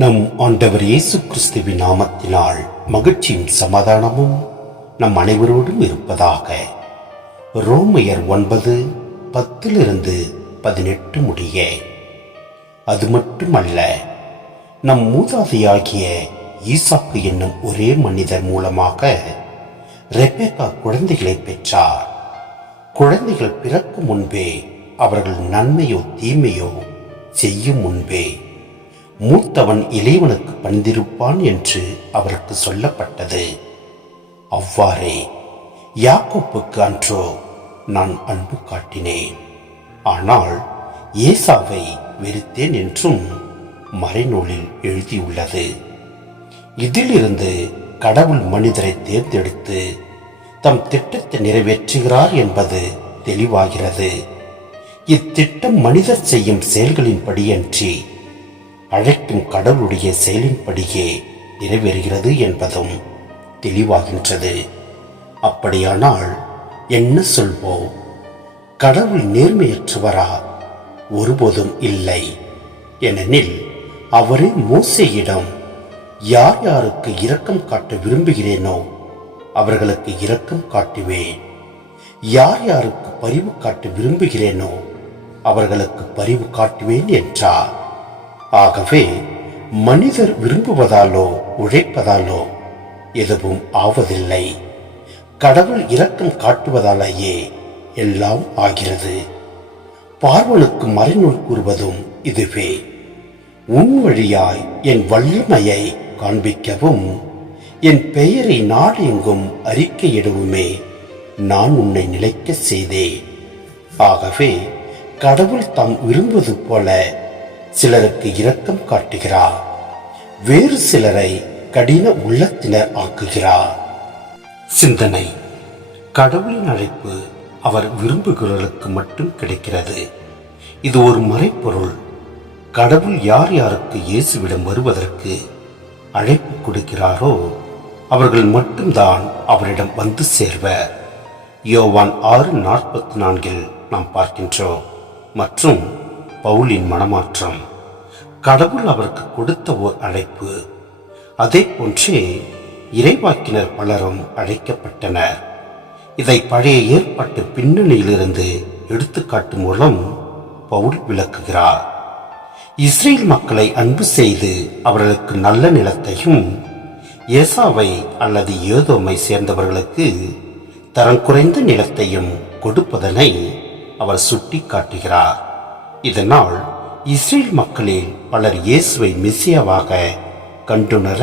நம் ஆண்டவர் இயேசு கிறிஸ்துவின் நாமத்தினால் மகிழ்ச்சியும் சமாதானமும் நம் அனைவரோடும் இருப்பதாக. ரோமையர் ஒன்பது பத்திலிருந்து பதினெட்டு முடிய. அது மட்டுமல்ல நம் மூதாதையாகிய ஈசாக்கு என்னும் ஒரே மனிதர் மூலமாக ரெபேக்கா குழந்தைகளை பெற்றார். குழந்தைகள் பிறக்கும் முன்பே அவர்கள் நன்மையோ தீமையோ செய்யும் முன்பே மூத்தவன் இளையவனுக்கு பணிந்திருப்பான் என்று அவருக்கு சொல்லப்பட்டது. அவ்வாறே யாக்கோப்புக்கு அன்றோ நான் அன்பு காட்டினேன். ஆனால் ஏசாவை வெறுத்தேன் என்றும் மறைநூலில் எழுதியுள்ளது. இதிலிருந்து கடவுள் மனிதரை தேர்ந்தெடுத்து தம் திட்டத்தை நிறைவேற்றுகிறார் என்பது தெளிவாகிறது. இத்திட்டம் மனிதர் செய்யும் செயல்களின்படியன்றி அழைக்கும் கடவுளுடைய செயலின்படியே நிறைவேறுகிறது என்பதும் தெளிவாகின்றது. அப்படியானால் என்ன சொல்வோம்? கடவுள் நேர்மையற்றவரா ஒருபோதும் இல்லை. ஏனெனில் அவரே மோசையிடம் யார் யாருக்கு இரக்கம் காட்ட விரும்புகிறேனோ அவர்களுக்கு இரக்கம் காட்டுவேன். யார் யாருக்கு பரிவு காட்ட விரும்புகிறேனோ அவர்களுக்கு பரிவு காட்டுவேன் என்றார். ஆகவே மனிதர் விரும்புவதாலோ உழைப்பதாலோ எதுவும் ஆவதில்லை. கடவுள் இரக்கம் காட்டுவதாலேயே எல்லாம் ஆகிறது. பார்வனுக்கு மறைநூல் கூறுவதும் இதுவே. உன் வழியாய் என் வல்லமையை காண்பிக்கவும் என் பெயரை நாடெங்கும் அறிக்கையிடவுமே நான் உன்னை நிலைக்க செய்தேன். ஆகவே கடவுள் தாம் விரும்புவது போல சிலருக்கு இரக்கம் காட்டுகிறார். வேறு சிலரை கடின உள்ளத்தினர் ஆக்குகிறார். சிந்தனை. கடவுளின் அழைப்பு அவர் விரும்புகிறவர்களுக்கு மட்டும் கிடைக்கிறது. இது ஒரு மறைப்பொருள் கடவுள் யார் யாருக்கு இயேசுவிடம் வருவதற்கு அழைப்பு கொடுக்கிறாரோ அவர்கள் மட்டும்தான் அவரிடம் வந்து சேர்வர். யோவான் ஆறு நாற்பத்தி நான்கில் நாம் பார்க்கின்றோம். மற்றும் பவுலின் மனமாற்றம். கடவுள் அவருக்கு கொடுத்த ஓர் அழைப்பு. அதே போன்றே இறைவாக்கினர் பலரும் அழைக்கப்பட்டனர். இதை பழைய ஏற்பாட்டு பின்னணியிலிருந்து எடுத்துக்காட்டு மூலம் பவுல் விளக்குகிறார். இஸ்ரேல் மக்களை அன்பு செய்து அவர்களுக்கு நல்ல நிலத்தையும் ஏசாவை அல்லது ஏதோமை சேர்ந்தவர்களுக்கு தரம் குறைந்த நிலத்தையும் கொடுப்பதனை அவர் சுட்டி காட்டுகிறார் இதனால் இஸ்ரேல் மக்களில் பலர் இயேசுவை மெசியாவாக கண்டுணர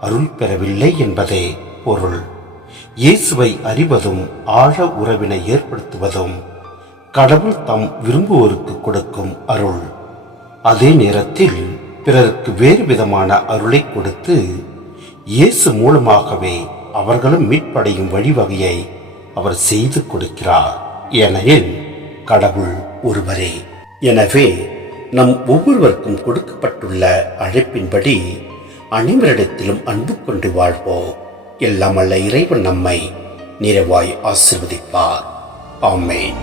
அருள் பெறவில்லை என்பதே பொருள். இயேசுவை அறிவதும் ஆழ உறவினை ஏற்படுத்துவதும் கடவுள் தம் விரும்புவோருக்கு கொடுக்கும் அருள். அதே நேரத்தில் பிறருக்கு வேறு விதமான அருளை கொடுத்து இயேசு மூலமாகவே அவர்களும் மீட்படையும் வழிவகையை அவர் செய்து கொடுக்கிறார். ஏனெனில் கடவுள் ஒருவரே. எனவே நம் ஒவ்வொருவருக்கும் கொடுக்கப்பட்டுள்ள அழைப்பின்படி அனைவரிடத்திலும் அன்பு கொண்டு வாழ்வோம். எல்லாம் அல்ல இறைவன் நம்மை நிறைவாய் ஆசிர்வதிப்பார். ஆமேன்.